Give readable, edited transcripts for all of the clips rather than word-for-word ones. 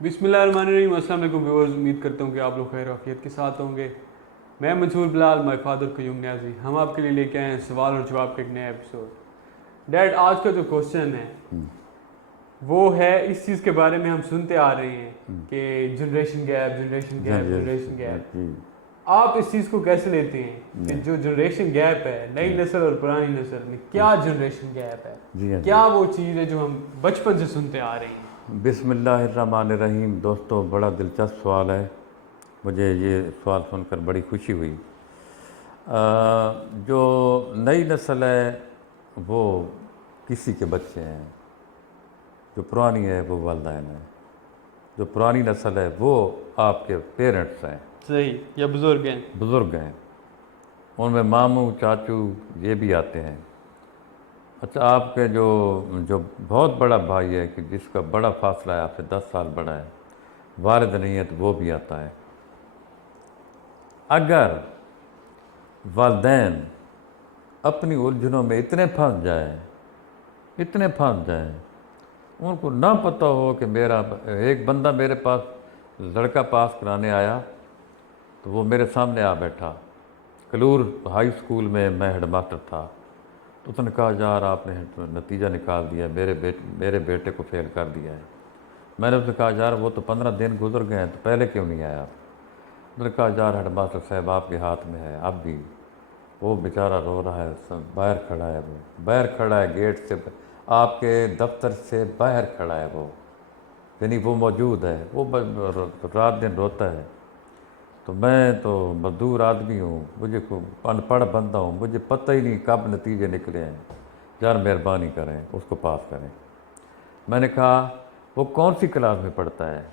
बिस्मिल्लाहिर्रहमानिर्रहीम। अस्सलाम वालेकुम व्यूअर्स, उम्मीद करता हूँ कि आप लोग खैर आफियत के साथ होंगे। मैं मंसूर बिलाल, माय फादर क्यूम न्याजी, हम आपके लिए लेके आए हैं सवाल और जवाब का एक नया एपिसोड। डैड, आज का जो क्वेश्चन है वो है, इस चीज़ के बारे में हम सुनते आ रहे हैं कि generation gap, generation gap, generation gap. जी आप इस चीज़ को कैसे लेते हैं कि जो जनरेशन गैप है, नई नस्ल और पुरानी नस्ल में क्या जनरेशन गैप है? जी हाँ जी। क्या वो चीज़ है जो हम बचपन से सुनते आ रहे हैं? बिस्मिल्लाहिर्रहमानिर्रहीम। दोस्तों, बड़ा दिलचस्प सवाल है। मुझे ये सवाल सुनकर बड़ी खुशी हुई। जो नई नस्ल है वो किसी के बच्चे हैं, जो पुरानी है वो वालिदैन है। जो पुरानी नस्ल है वो आपके पेरेंट्स हैं, सही, या बुजुर्ग हैं। बुज़ुर्ग हैं। उनमें मामू चाचू ये भी आते हैं। अच्छा, आपके जो जो बहुत बड़ा भाई है कि जिसका बड़ा फासला है, आपसे 10 साल बड़ा है, वालिद नहीं है, तो वो भी आता है। अगर वालिदैन अपनी उलझनों में इतने फंस जाए, इतने फंस जाए, उनको ना पता हो कि मेरा एक बंदा मेरे पास लड़का पास कराने आया, तो वो मेरे सामने आ बैठा। कलूर हाई स्कूल में मैं हेडमास्टर था। तो उसने कहा, यार आपने नतीजा निकाल दिया, मेरे बेटे को फेल कर दिया है। मैंने उससे कहा, यार वो तो 15 दिन गुजर गए हैं, तो पहले क्यों नहीं आया? उसने कहा, यार हेडमास्टर साहब आपके हाथ में है। अब भी वो बेचारा रो रहा है, बाहर खड़ा है, वो बाहर खड़ा है गेट से, आपके दफ्तर से बाहर खड़ा है वो, यानी वो मौजूद है। वो रात दिन रोता है। तो मैं तो मजदूर आदमी हूँ, मुझे अनपढ़ बंदा हूँ, मुझे पता ही नहीं कब नतीजे निकले हैं। यार मेहरबानी करें, उसको पास करें। मैंने कहा, वो कौन सी क्लास में पढ़ता है?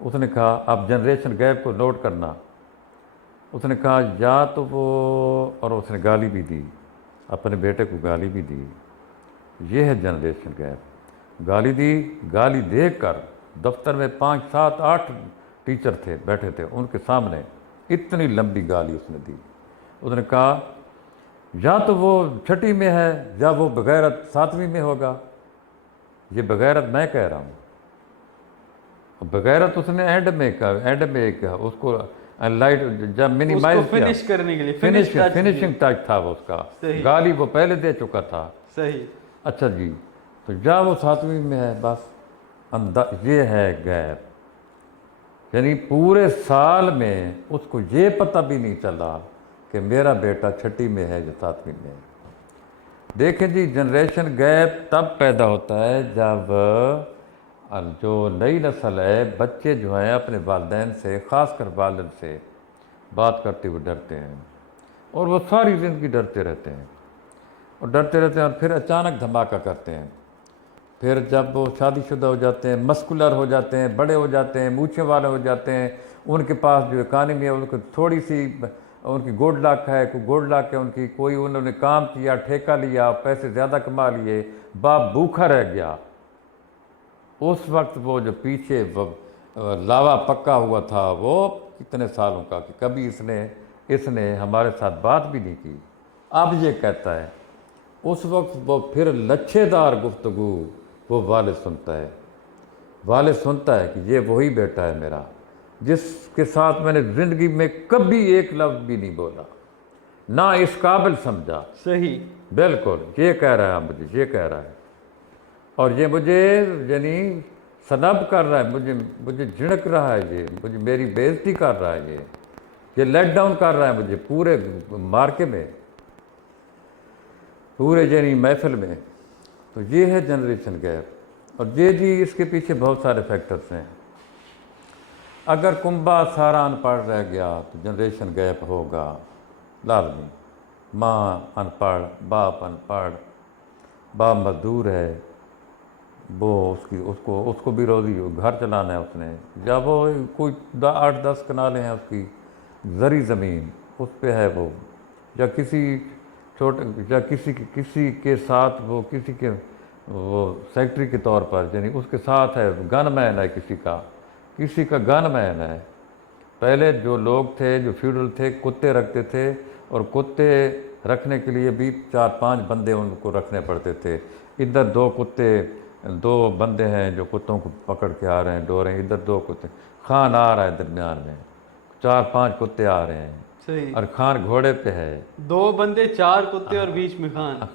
उसने कहा, आप जनरेशन गैप को नोट करना। उसने कहा, या तो वो, और उसने गाली भी दी, अपने बेटे को गाली भी दी। ये है जनरेशन गैप। गाली दी, गाली देकर दफ्तर में 5 7 8 टीचर थे बैठे थे, उनके सामने इतनी लंबी गाली उसने दी। उसने कहा, या तो वो छठी में है या वो बगैरत 7वीं में होगा। ये बगैरत मैं कह रहा हूँ, बगैरत उसने एंड में कहा उसको लाइट जब मिनिमाइज किया, फिनिश करने के लिए फिनिशिंग टच था वो उसका। गाली वो पहले दे चुका था। सही। अच्छा जी, तो जा वो 7वीं में है, बस ये है गैप। यानी पूरे साल में उसको ये पता भी नहीं चला कि मेरा बेटा छठी में है या 7वीं में है। देखें जी, जनरेशन गैप तब पैदा होता है जब जो नई नस्ल है, बच्चे जो हैं अपने वालिदैन से, ख़ासकर वालिद से बात करते हुए डरते हैं, और वो सारी ज़िंदगी डरते रहते हैं और डरते रहते हैं, और फिर अचानक धमाका करते हैं। फिर जब वो शादीशुदा हो जाते हैं, मस्कुलर हो जाते हैं, बड़े हो जाते हैं, मूछें वाले हो जाते हैं, उनके पास जो इकानमी है उनको थोड़ी सी, उनकी गुड लक है, कोई गुड लक है उनकी, कोई उन्होंने काम किया, ठेका लिया, पैसे ज़्यादा कमा लिए, बाप भूखा रह गया। उस वक्त वो जो पीछे लावा पक्का हुआ था, वो कितने सालों का कि कभी इसने हमारे साथ बात भी नहीं की, अब ये कहता है। उस वक्त वो फिर लच्छेदार गुफ्तगू वो वालिद सुनता है। वालिद सुनता है कि ये वही बेटा है मेरा, जिसके साथ मैंने ज़िंदगी में कभी एक लफ्ज़ भी नहीं बोला, ना इस काबिल समझा। सही। बिल्कुल ये कह रहा है, मुझे ये कह रहा है, और ये मुझे यानी सनब कर रहा है, मुझे झिड़क रहा है, ये मुझे मेरी बेइज्जती कर रहा है, ये लेट डाउन कर रहा है मुझे पूरे मार्के में, पूरे यानी महफिल में। तो ये है जनरेशन गैप। और ये जी, इसके पीछे बहुत सारे फैक्टर्स हैं। अगर कुंबा सारा अनपढ़ रह गया तो जनरेशन गैप होगा लाजमी। माँ अनपढ़, बाप अनपढ़, बाप मजदूर है, वो उसको भी रोज़ी घर चलाना है उसने, या वो कोई 8-10 कनालें हैं उसकी ज़री ज़मीन, उस पे है वो, या किसी छोटे, या किसी के साथ वो वो सेक्रेटरी के तौर पर, यानी उसके साथ है, गनमैन है, किसी का गनमैन है। पहले जो लोग थे, जो फ्यूडल थे, कुत्ते रखते थे, और कुत्ते रखने के लिए भी 4-5 बंदे उनको रखने पड़ते थे। इधर 2 कुत्ते दो बंदे हैं जो कुत्तों को पकड़ के आ रहे हैं, डोरे इधर, दो कुत्ते, खान आ रहा है दरमियान में, 4-5 कुत्ते आ रहे हैं सही। और खान घोड़े पे है। 2 बंदे 4 कुत्ते और बीच में खान।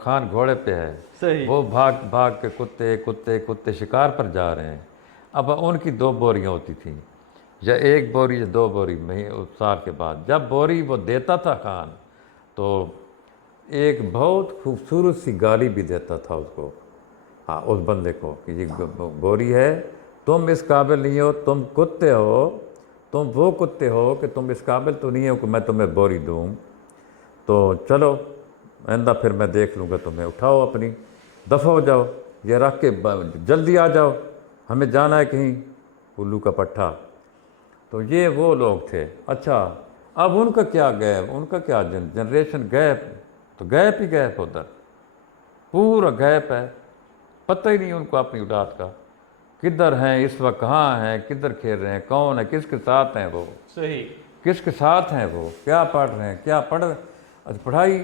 खान घोड़े पे है। सही। वो भाग भाग के कुत्ते कुत्ते कुत्ते शिकार पर जा रहे हैं। अब उनकी 2 बोरियां होती थी, या 1 बोरी या 2 बोरी में उस साल के बाद। जब बोरी वो देता था खान, तो एक बहुत खूबसूरत सी गाली भी देता था उसको, हाँ, उस बंदे को, कि ये बोरी है, तुम इस काबिल नहीं हो, तुम कुत्ते हो, तुम वो कुत्ते हो कि तुम इस काबिल तो नहीं हो कि मैं तुम्हें बोरी दूँ, तो चलो आइंदा फिर मैं देख लूँगा तुम्हें, उठाओ अपनी, दफ़ा हो जाओ, ये रख के जल्दी आ जाओ, हमें जाना है कहीं, उल्लू का पट्ठा। तो ये वो लोग थे। अच्छा, अब उनका क्या गैप, उनका क्या जनरेशन गैप, तो गैप ही गैप उधर, पूरा गैप है, पता ही नहीं उनको अपनी औलाद का, किधर हैं इस वक्त, कहाँ हैं, किधर खेल रहे हैं, कौन है, किसके साथ हैं वो, सही। किसके साथ हैं वो, क्या पढ़ रहे हैं, क्या पढ़, अच्छा पढ़ाई,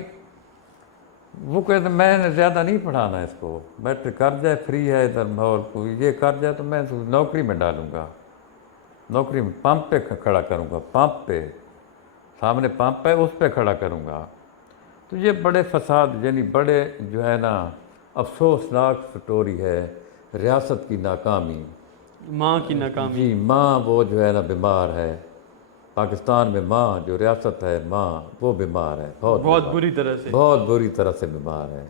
वो कहते मैंने ज़्यादा नहीं पढ़ाना इसको, मैट्रिक कर जाए, फ्री है इधर, और ये कर जाए तो मैं नौकरी में डालूँगा, नौकरी में पंप पे खड़ा करूँगा, पंप पे, सामने पंप है उस पे खड़ा करूँगा। तो ये बड़े फसाद, यानी बड़े जो है ना अफसोसनाक स्टोरी है रियासत की नाकामी। माँ की नाकामी। जी, माँ वो जो है ना बीमार है, पाकिस्तान में माँ जो रियासत है, माँ वो बीमार है, बहुत बीमार, बुरी तरह से। बहुत बुरी तरह से बीमार है।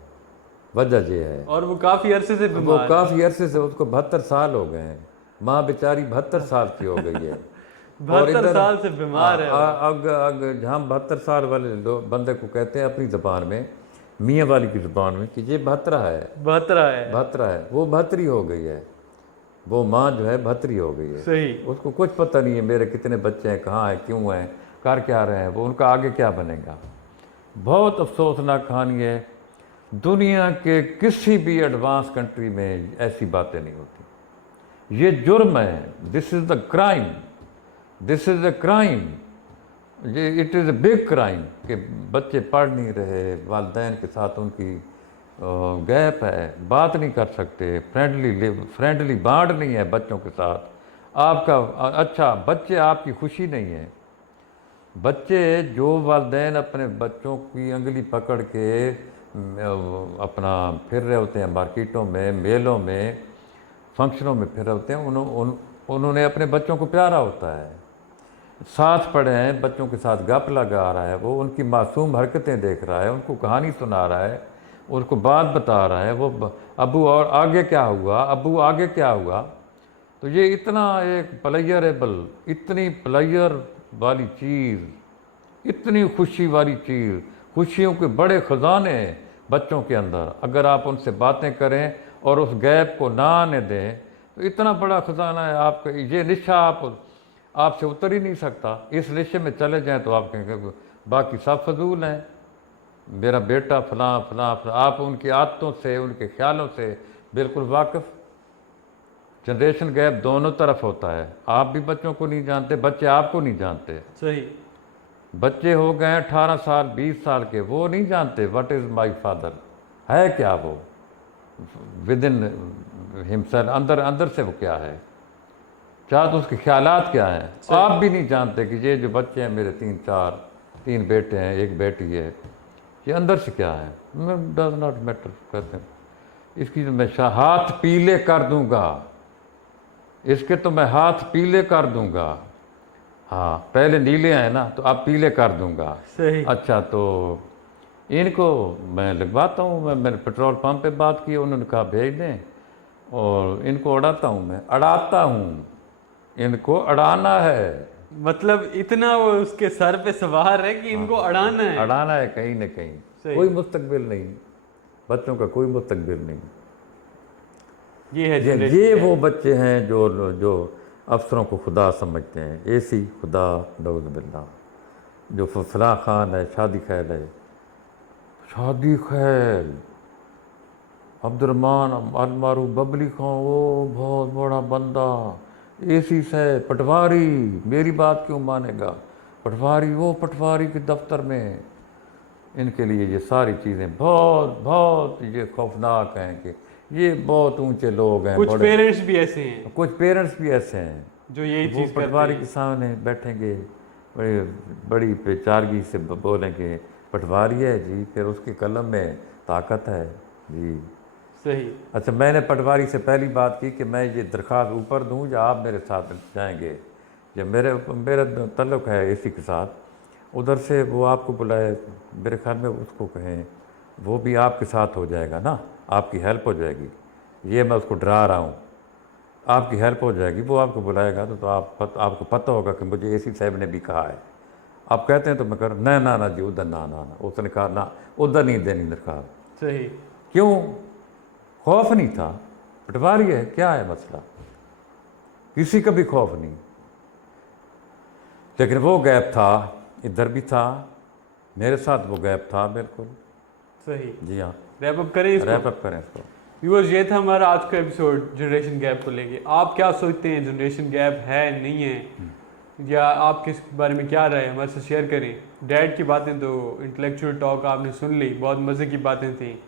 वजह ये है, और वो काफ़ी अरसे से वो बीमार। काफ़ी अरसे से, उसको 72 साल हो गए हैं, माँ बेचारी 72 साल की हो गई है। 72 साल से बीमार है। अग हम 72 साल वाले बंदे को कहते हैं अपनी ज़बान में, मियाँ वाली की ज़बान में, कि ये भतरा है, 72 है। भतरा है, वो भतरी हो गई है, वो माँ जो है भतरी हो गई है। सही। उसको कुछ पता नहीं है मेरे कितने बच्चे हैं, कहाँ हैं, क्यों हैं, कर क्या रहे हैं, वो उनका आगे क्या बनेगा। बहुत अफसोसनाक कहानी है। दुनिया के किसी भी एडवांस कंट्री में ऐसी बातें नहीं होती। ये जुर्म है, this is the crime, this is the crime, ये it is a big crime कि बच्चे पढ़ नहीं रहे, वालिदैन के साथ उनकी गैप है, बात नहीं कर सकते, फ्रेंडली बॉन्ड नहीं है बच्चों के साथ आपका। अच्छा, बच्चे आपकी खुशी नहीं है, बच्चे जो वालिदैन अपने बच्चों की अंगली पकड़ के अपना फिर रहे होते हैं मार्केटों में, मेलों में, फंक्शनों में फिर रहे होते हैं, उन्होंने अपने बच्चों को प्यारा होता है, साथ पड़े हैं, बच्चों के साथ गप लगा रहा है, वो उनकी मासूम हरकतें देख रहा है, उनको कहानी सुना रहा है, उसको बात बता रहा है, वो अबू और आगे क्या हुआ, अबू आगे क्या हुआ। तो ये इतना एक प्लेयरेबल, इतनी प्लेयर वाली चीज़, इतनी खुशी वाली चीज़, खुशियों के बड़े ख़जाने हैं बच्चों के अंदर, अगर आप उनसे बातें करें और उस गैप को ना आने दें, तो इतना बड़ा ख़जाना है आपका। ये निशा आपसे उतर ही नहीं सकता। इस निशे में चले जाएं तो आप कहेंगे बाकी सब फजूल हैं, मेरा बेटा फलां फलां फलां, आप उनकी आदतों से, उनके ख्यालों से बिल्कुल वाकिफ़। जनरेशन गैप दोनों तरफ होता है, आप भी बच्चों को नहीं जानते, बच्चे आपको नहीं जानते। सही। बच्चे हो गए 18 साल 20 साल के, वो नहीं जानते व्हाट इज़ माय फादर, है क्या वो विद इन हिमसेल्फ, अंदर अंदर से वो क्या है, क्या तो उसके ख्यालात क्या हैं, आप भी नहीं जानते कि ये जो बच्चे हैं मेरे 3 बेटे हैं 1 बेटी है, ये अंदर से क्या है। डज नॉट मैटर कहते हैं, इसकी तो मैं हाथ पीले कर दूंगा, इसके तो मैं हाथ पीले कर दूंगा। हाँ, पहले नीले हैं ना, तो अब पीले कर दूंगा। सही। अच्छा, तो इनको मैं लगवाता हूँ, मैंने पेट्रोल पंप पे बात की, उन्होंने कहा भेज दें, और इनको अड़ाता हूँ, मैं अड़ाता हूँ, इनको अड़ाना है। मतलब इतना वो उसके सर पे सवार है कि इनको अड़ाना है। अड़ाना है कहीं ना कहीं, सही। कोई मुस्तकबिल नहीं, बच्चों का कोई मुस्तकबिल नहीं। ये है ये जनरेशन। वो बच्चे हैं जो अफसरों को खुदा समझते हैं, ऐसी खुदा नऊज़ बिल्लाह, जो फला खान है, शादी खैल है, शादी खैल, अब्दुर्रहमान अलमारूफ बबली खान, वो बहुत बड़ा बंदा, एसी से पटवारी, मेरी बात क्यों मानेगा, पटवारी, वो पटवारी के दफ्तर में। इनके लिए ये सारी चीज़ें बहुत बहुत ये खौफनाक हैं कि ये बहुत ऊंचे लोग हैं, कुछ बड़े पेरेंट्स भी ऐसे हैं कुछ पेरेंट्स भी ऐसे हैं जो यही वो चीज़ करते पटवारी हैं। के सामने बैठेंगे, बड़े बड़ी पेचारगी से बोलेंगे पटवारी है जी, फिर उसकी कलम में ताकत है जी। सही। अच्छा, मैंने पटवारी से पहली बात की कि मैं ये दरख्वास्त ऊपर दूं या आप मेरे साथ जाएंगे। जब मेरा तल्लुक़ है इसी के साथ, उधर से वो आपको बुलाए, मेरे ख्याल में उसको कहें वो भी आपके साथ हो जाएगा ना, आपकी हेल्प हो जाएगी। ये मैं उसको डरा रहा हूँ, आपकी हेल्प हो जाएगी, वो आपको बुलाएगा तो आपको पता होगा कि मुझे एसी साहब ने भी कहा है। आप कहते हैं तो मैं कर ना ना ना जी उधर ना ना ना, उसने कहा ना उधर नहीं देनी दरख्वास्त। सही। क्यों? खौफ नहीं था, पटवारी है, क्या है मसला, किसी का भी खौफ नहीं। लेकिन वो गैप था, इधर भी था, मेरे साथ वो गैप था बिल्कुल। सही। जी हाँ, रैप अप करें इसको। रैप अप करें इसको। व्यूअर्स, ये था हमारा आज का एपिसोड जनरेशन गैप को लेके। आप क्या सोचते हैं, जनरेशन गैप है नहीं है, या आप किस बारे में क्या राय है, हमारे साथ शेयर करें। डैड की बातें तो इंटेलेक्चुअल टॉक आपने सुन ली, बहुत मज़े की बातें थी,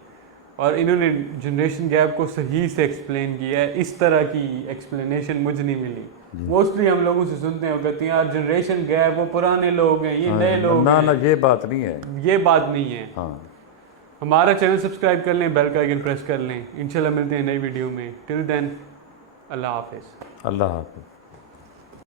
और इन्होंने जनरेशन गैप को सही से एक्सप्लेन किया है। इस तरह की एक्सप्लेनेशन मुझे नहीं मिली। मोस्टली हम लोगों से सुनते हैं, कहते हैं यार जनरेशन गैप वो पुराने लोग हैं, ये नए लोग ना हैं। ना, ये बात नहीं है। ये बात नहीं है। हाँ, हमारा चैनल सब्सक्राइब कर लें, बेल का आइकन प्रेस कर लें। इंशाल्लाह मिलते हैं नई वीडियो में। टिल देन, अल्लाह हाफिज़। अल्लाह हाफ़िज़।